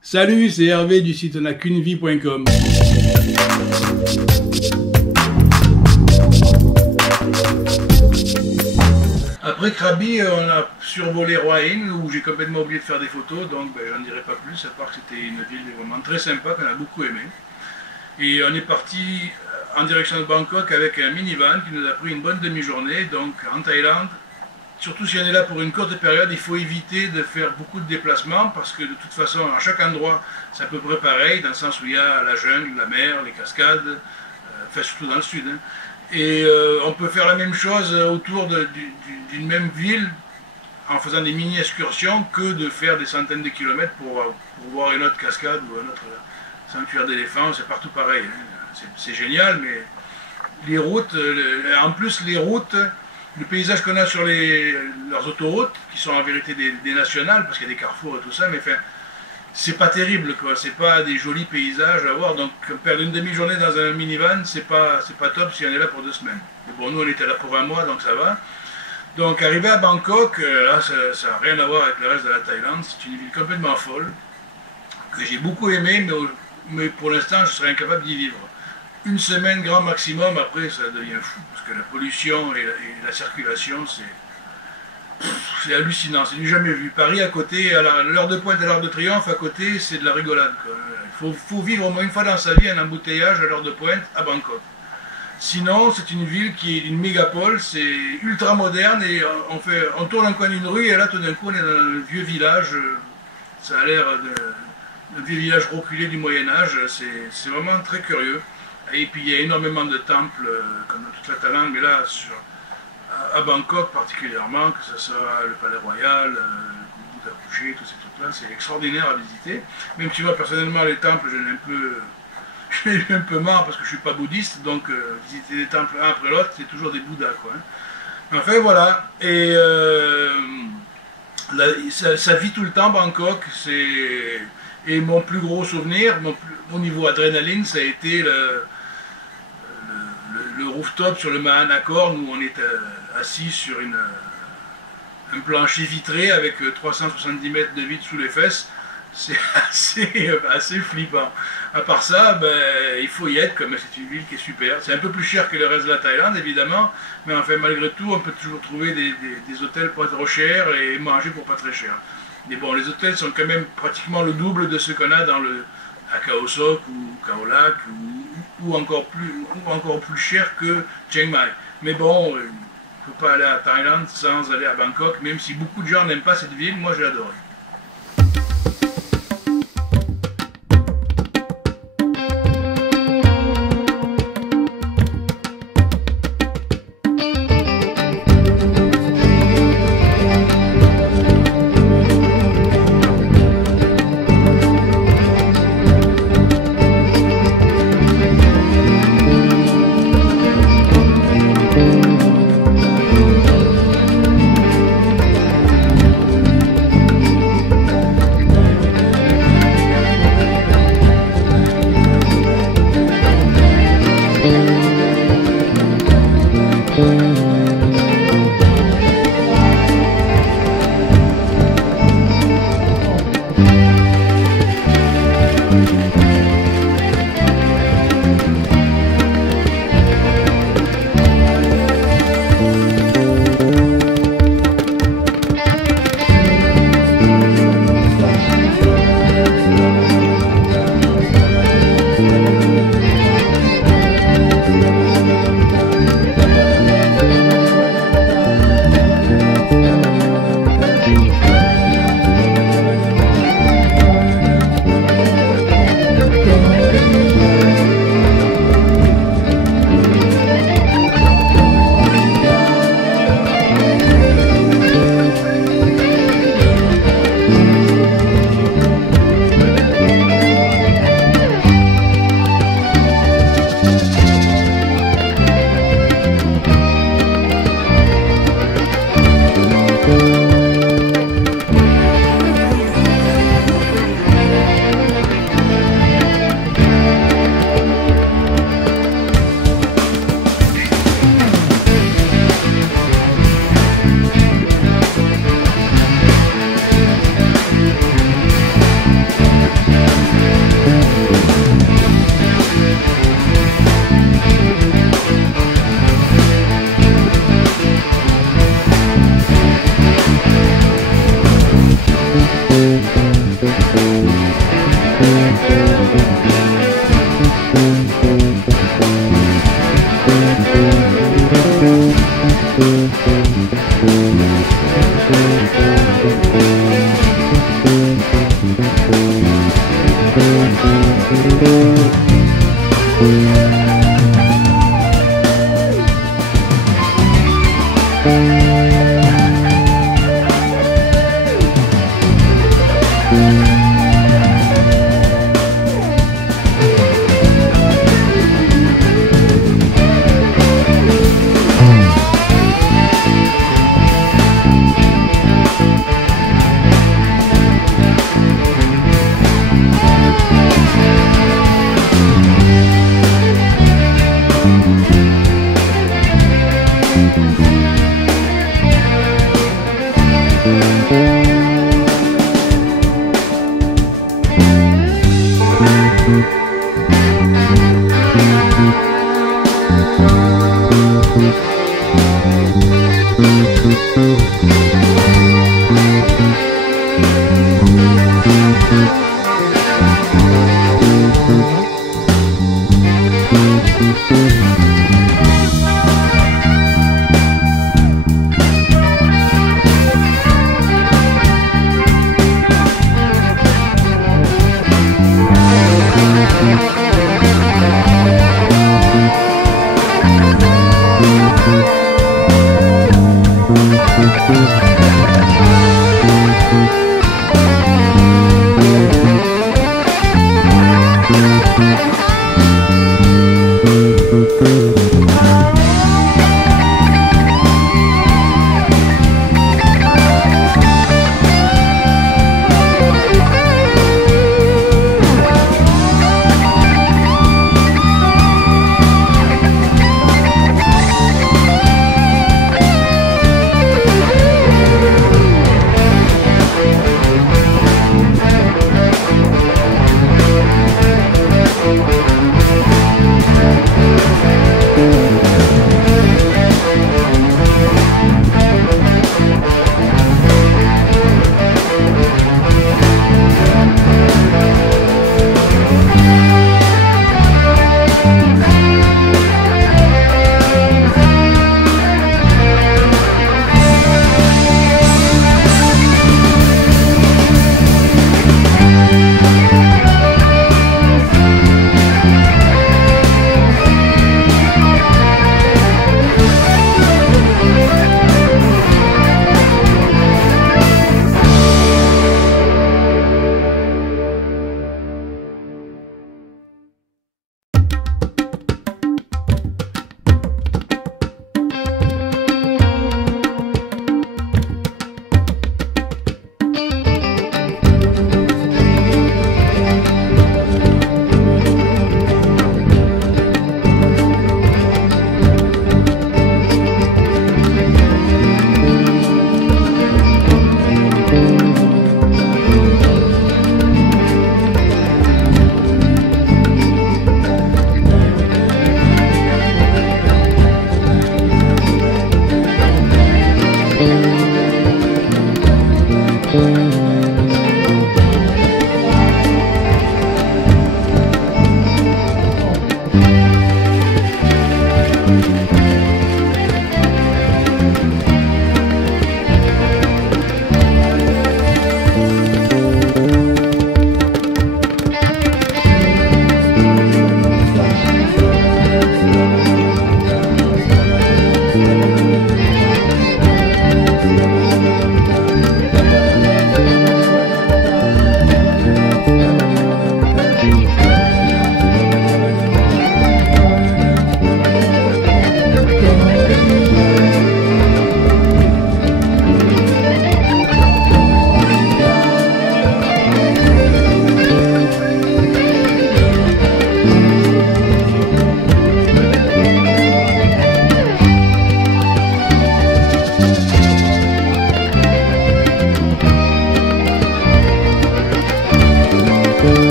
Salut, c'est Hervé du site onaqu'unevie.com. Après Krabi, on a survolé Roaïn, où j'ai complètement oublié de faire des photos, donc j'en dirai pas plus, à part que c'était une ville vraiment très sympa, qu'on a beaucoup aimé. Et on est parti en direction de Bangkok avec un minivan qui nous a pris une bonne demi-journée, donc en Thaïlande. Surtout si on est là pour une courte période, il faut éviter de faire beaucoup de déplacements parce que de toute façon, à chaque endroit, c'est à peu près pareil, dans le sens où il y a la jungle, la mer, les cascades, enfin surtout dans le sud. Hein. Et on peut faire la même chose autour d'une même ville en faisant des mini-excursions que de faire des centaines de kilomètres pour voir une autre cascade ou un autre sanctuaire d'éléphants, c'est partout pareil. Hein. C'est génial, mais les routes, en plus les routes, le paysage qu'on a sur leurs autoroutes, qui sont en vérité des nationales, parce qu'il y a des carrefours et tout ça, mais enfin, c'est pas terrible, quoi. C'est pas des jolis paysages à voir. Donc perdre une demi-journée dans un minivan, c'est pas top si on est là pour 2 semaines. Mais bon, nous on était là pour 1 mois, donc ça va. Donc arrivé à Bangkok, là ça n'a rien à voir avec le reste de la Thaïlande, c'est une ville complètement folle, que j'ai beaucoup aimé, mais pour l'instant je serais incapable d'y vivre. 1 semaine grand maximum, après ça devient fou, parce que la pollution et la circulation, c'est hallucinant, c'est du jamais vu. Paris à côté, à l'heure de pointe et à l'heure de triomphe, à côté, c'est de la rigolade, quoi. Il faut vivre au moins une fois dans sa vie un embouteillage à l'heure de pointe à Bangkok. Sinon, c'est une ville qui est une mégapole, c'est ultra moderne, et on tourne un coin d'une rue, et là tout d'un coup on est dans un vieux village, ça a l'air d'un vieux village reculé du Moyen-Âge, c'est vraiment très curieux. Et puis il y a énormément de temples, comme dans toute la Thaïlande, mais là, à Bangkok particulièrement, que ce soit le Palais Royal, le Bouddha Bouger, tous ces trucs-là, c'est extraordinaire à visiter. Même si moi, personnellement, les temples, j'en ai eu un peu marre parce que je ne suis pas bouddhiste, donc visiter les temples un après l'autre, c'est toujours des Bouddhas, quoi. Hein. Enfin, voilà. Et ça vit tout le temps, Bangkok. Et mon plus gros souvenir, au niveau adrénaline, ça a été le rooftop sur le Mahanakor, où on est assis sur un plancher vitré avec 370 mètres de vide sous les fesses. C'est assez flippant. À part ça, il faut y être, mais c'est une ville qui est super. C'est un peu plus cher que le reste de la Thaïlande, évidemment, mais enfin, malgré tout, on peut toujours trouver des hôtels pas trop chers et manger pour pas très cher. Mais bon, les hôtels sont quand même pratiquement le double de ce qu'on a à Khao Sok ou Khao Lak ou encore plus cher que Chiang Mai. Mais bon, il ne faut pas aller à Thaïlande sans aller à Bangkok, même si beaucoup de gens n'aiment pas cette ville, moi j'ai adoré.